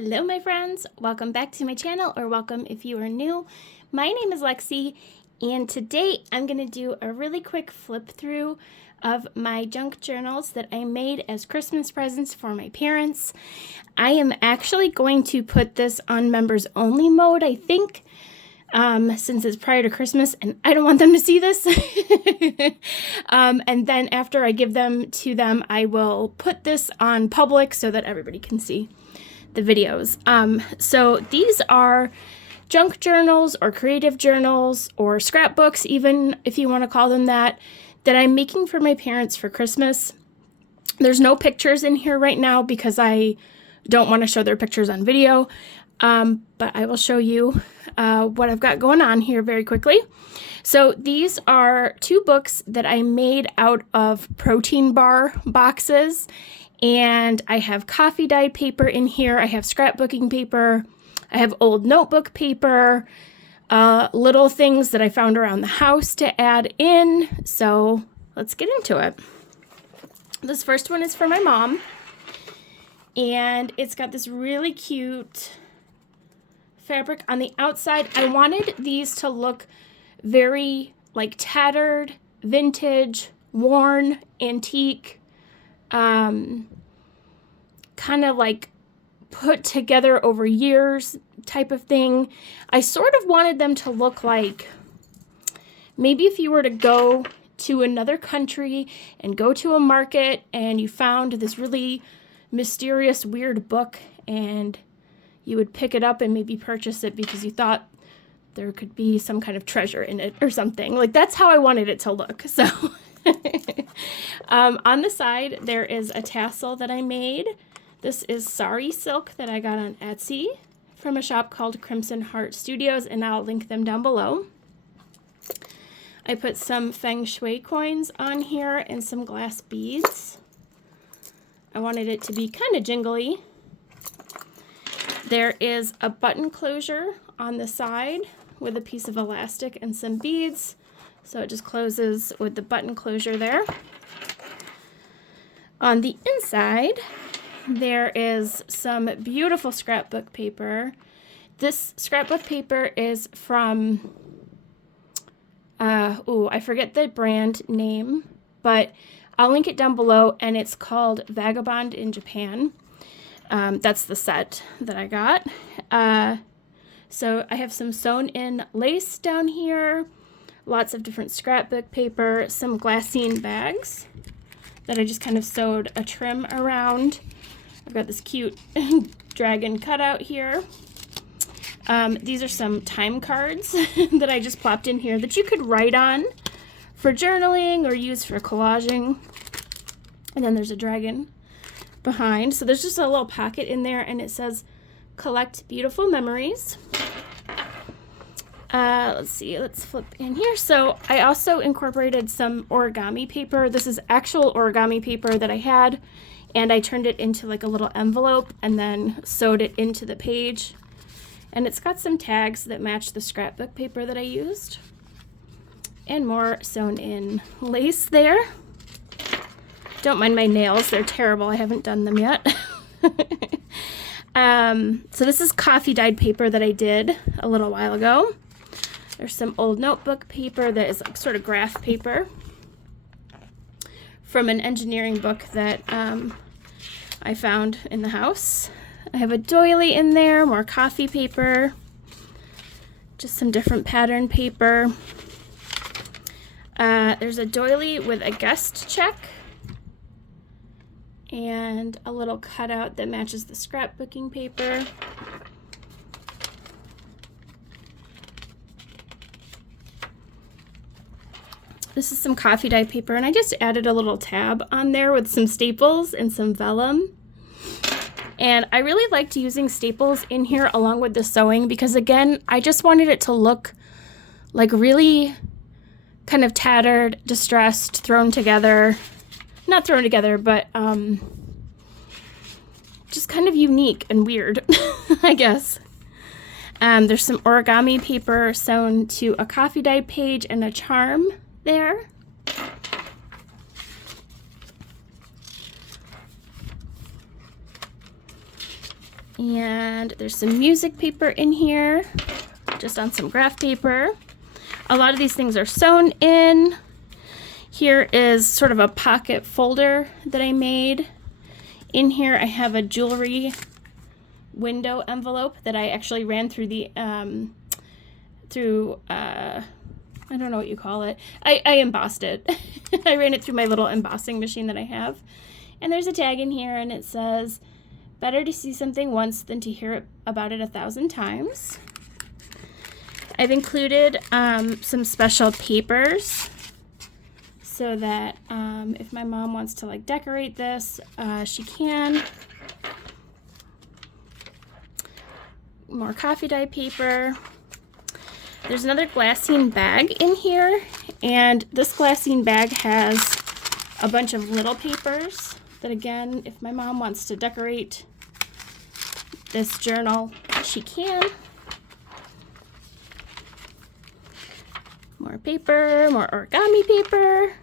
Hello my friends, welcome back to my channel, or welcome if you are new. My name is Lexi, and today I'm going to do a really quick flip through of my junk journals that I made as Christmas presents for my parents. I am actually going to put this on members only mode, I think, since it's prior to Christmas and I don't want them to see this. And then after I give them to them, I will put this on public so that everybody can see the videos. So these are junk journals or creative journals or scrapbooks, even if you want to call them that I'm making for my parents for Christmas. There's no pictures in here right now because I don't want to show their pictures on video. But I will show you what I've got going on here very quickly. So these are two books that I made out of protein bar boxes. And I have coffee dyed paper in here. I have scrapbooking paper. I have old notebook paper, little things that I found around the house to add in. So let's get into it. This first one is for my mom. And it's got this really cute fabric on the outside. I wanted these to look very like tattered, vintage, worn, antique, kind of like put together over years type of thing. I sort of wanted them to look like maybe if you were to go to another country and go to a market and you found this really mysterious, weird book and you would pick it up and maybe purchase it because you thought there could be some kind of treasure in it or something. Like that's how I wanted it to look. So on the side, there is a tassel that I made. This is sari silk that I got on Etsy from a shop called Crimson Heart Studios, and I'll link them down below. I put some feng shui coins on here and some glass beads. I wanted it to be kind of jingly. There is a button closure on the side with a piece of elastic and some beads. So it just closes with the button closure there. On the inside, there is some beautiful scrapbook paper. This scrapbook paper is from, I forget the brand name, but I'll link it down below, and it's called Vagabond in Japan. That's the set that I got. So I have some sewn in lace down here, lots of different scrapbook paper, some glassine bags that I just kind of sewed a trim around. I've got this cute dragon cutout here. These are some time cards that I just plopped in here that you could write on for journaling or use for collaging. And then there's a dragon behind. So there's just a little pocket in there, and it says, "Collect beautiful memories." Let's see, let's flip in here. So I also incorporated some origami paper. This is actual origami paper that I had, and I turned it into like a little envelope and then sewed it into the page. And it's got some tags that match the scrapbook paper that I used. And more sewn in lace there. Don't mind my nails, they're terrible. I haven't done them yet. So this is coffee dyed paper that I did a little while ago. There's some old notebook paper that is like sort of graph paper from an engineering book that I found in the house. I have a doily in there, more coffee paper, just some different pattern paper. There's a doily with a guest check and a little cutout that matches the scrapbooking paper. This is some coffee dye paper, and I just added a little tab on there with some staples and some vellum. And I really liked using staples in here along with the sewing because, again, I just wanted it to look like really kind of tattered, distressed, thrown together. Not thrown together, but just kind of unique and weird, I guess. There's some origami paper sewn to a coffee dye page and a charm there. And there's some music paper in here, just on some graph paper. A lot of these things are sewn in. Here is sort of a pocket folder that I made. In here I have a jewelry window envelope that I actually ran through the, I don't know what you call it. I embossed it. I ran it through my little embossing machine that I have. And there's a tag in here and it says, better to see something once than to hear about it 1,000 times. I've included some special papers so that if my mom wants to like decorate this, she can. More coffee dye paper. There's another glassine bag in here, and this glassine bag has a bunch of little papers that, again, if my mom wants to decorate this journal, she can. More paper, more origami paper.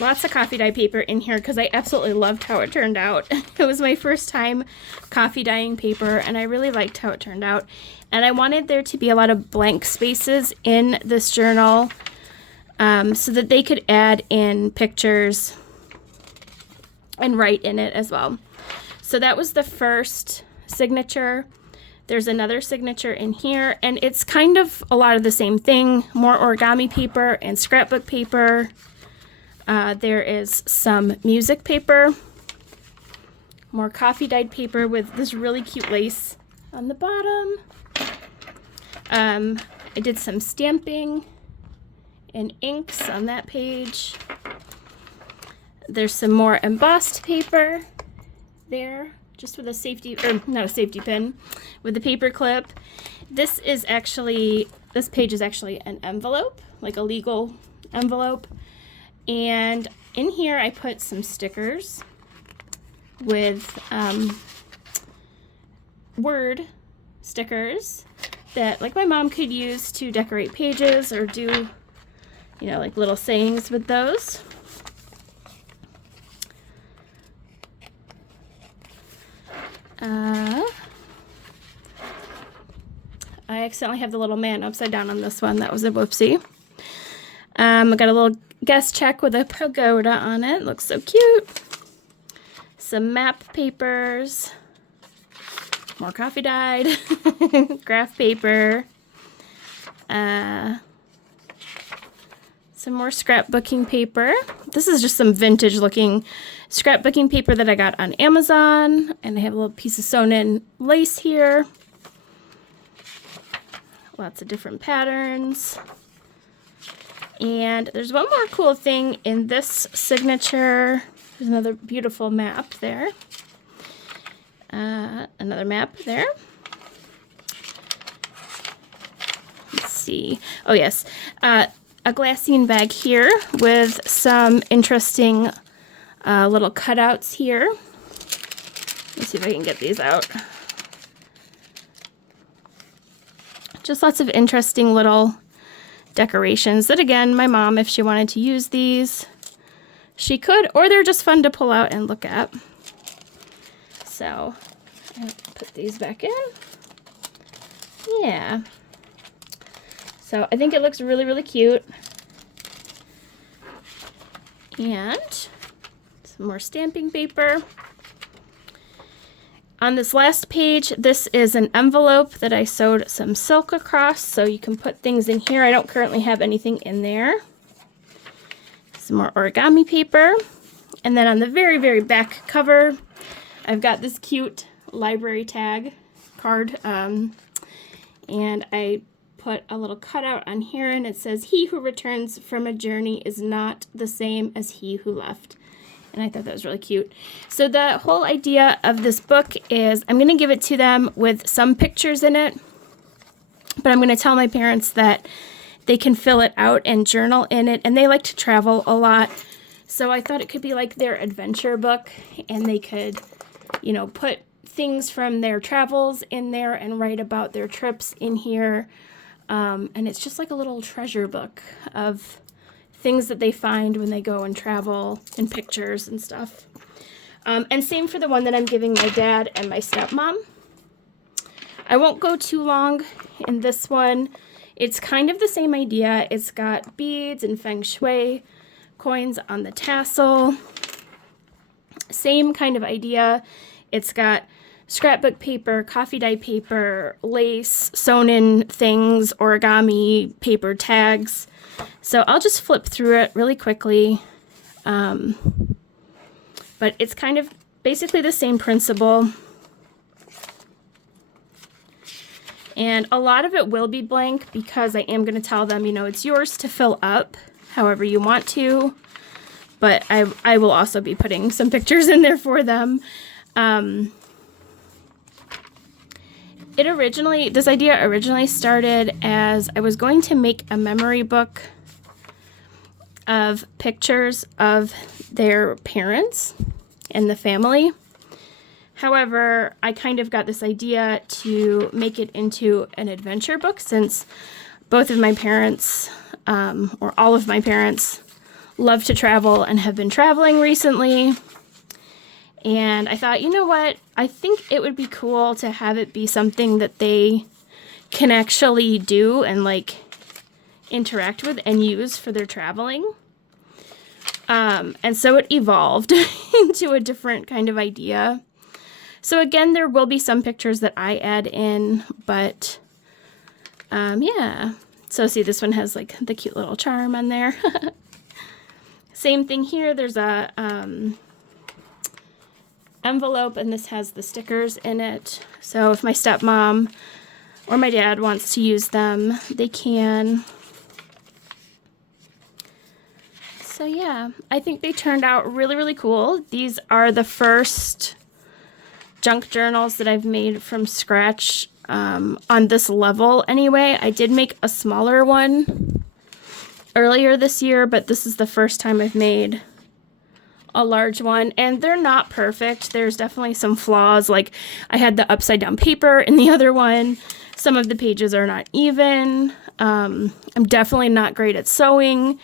Lots of coffee dye paper in here because I absolutely loved how it turned out. It was my first time coffee dyeing paper and I really liked how it turned out. And I wanted there to be a lot of blank spaces in this journal so that they could add in pictures and write in it as well. So that was the first signature. There's another signature in here and it's kind of a lot of the same thing. More origami paper and scrapbook paper. There is some music paper, more coffee dyed paper with this really cute lace on the bottom. I did some stamping and inks on that page. There's some more embossed paper there, just with a safety, or not a safety pin, with the paper clip. This page is actually an envelope, like a legal envelope. And in here I put some stickers with word stickers that like my mom could use to decorate pages or do, you know, like little sayings with those. I accidentally have the little man upside down on this one. That was a whoopsie. I got a little guest check with a pagoda on it. Looks so cute. Some map papers. More coffee dyed. Graph paper. Some more scrapbooking paper. This is just some vintage looking scrapbooking paper that I got on Amazon. And I have a little piece of sewn in lace here. Lots of different patterns. And there's one more cool thing in this signature. There's another beautiful map there. Another map there. Let's see. Oh, yes. A glassine bag here with some interesting little cutouts here. Let's see if I can get these out. Just lots of interesting little decorations that, again, my mom, if she wanted to use these, she could, or they're just fun to pull out and look at. So I'll put these back in. Yeah. So I think it looks really, really cute. And some more stamping paper. On this last page, this is an envelope that I sewed some silk across, so you can put things in here. I don't currently have anything in there. Some more origami paper. And then on the very, very back cover, I've got this cute library tag card. And I put a little cutout on here, and it says, "He who returns from a journey is not the same as he who left." And I thought that was really cute. So the whole idea of this book is I'm going to give it to them with some pictures in it, but I'm going to tell my parents that they can fill it out and journal in it, and they like to travel a lot. So I thought it could be like their adventure book, and they could, you know, put things from their travels in there and write about their trips in here. And it's just like a little treasure book of things that they find when they go and travel and pictures and stuff. And same for the one that I'm giving my dad and my stepmom. I won't go too long in this one. It's kind of the same idea. It's got beads and feng shui coins on the tassel. Same kind of idea. It's got scrapbook paper, coffee dye paper, lace, sewn in things, origami, paper tags. So I'll just flip through it really quickly. But it's kind of basically the same principle. And a lot of it will be blank because I am going to tell them, you know, it's yours to fill up however you want to. But I will also be putting some pictures in there for them. This idea originally started as I was going to make a memory book of pictures of their parents and the family. However, I kind of got this idea to make it into an adventure book since both of my parents, or all of my parents, love to travel and have been traveling recently. And I thought, you know what? I think it would be cool to have it be something that they can actually do and like interact with and use for their traveling. And so it evolved into a different kind of idea. So again, there will be some pictures that I add in, but yeah. So see, this one has like the cute little charm on there. Same thing here. There's a envelope, and this has the stickers in it. So if my stepmom or my dad wants to use them, they can. So yeah, I think they turned out really, really cool. These are the first junk journals that I've made from scratch on this level anyway. I did make a smaller one earlier this year, but this is the first time I've made a large one, and they're not perfect. There's definitely some flaws, like I had the upside down paper in the other one. Some of the pages are not even. I'm definitely not great at sewing,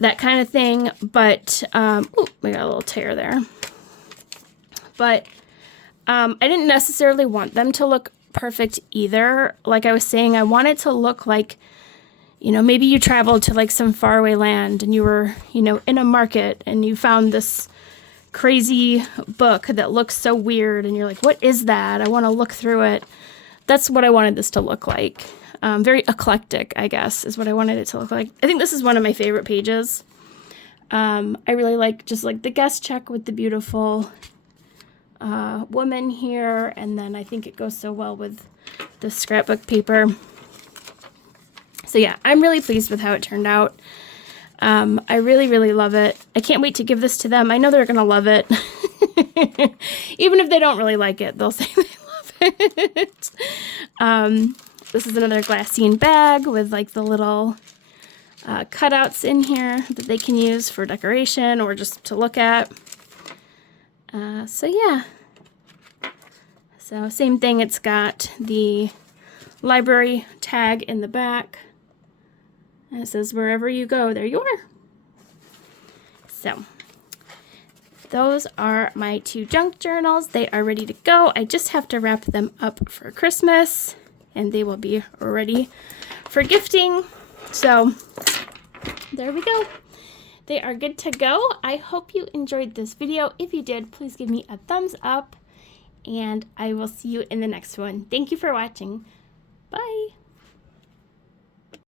that kind of thing, but ooh, we got a little tear there. But I didn't necessarily want them to look perfect either. Like I was saying, I want it to look like, you know, maybe you traveled to like some faraway land and you were, you know, in a market and you found this crazy book that looks so weird and you're like, what is that? I want to look through it. That's what I wanted this to look like. Very eclectic, I guess, is what I wanted it to look like. I think this is one of my favorite pages. I really like just like the guest check with the beautiful woman here, and then I think it goes so well with the scrapbook paper. So yeah, I'm really pleased with how it turned out. I really, really love it. I can't wait to give this to them. I know they're gonna love it. Even if they don't really like it, they'll say they love it. This is another glassine bag with like the little cutouts in here that they can use for decoration or just to look at. So yeah. So same thing, it's got the library tag in the back. And it says, wherever you go, there you are. So those are my 2 junk journals. They are ready to go. I just have to wrap them up for Christmas, and they will be ready for gifting. So there we go. They are good to go. I hope you enjoyed this video. If you did, please give me a thumbs up, and I will see you in the next one. Thank you for watching. Bye.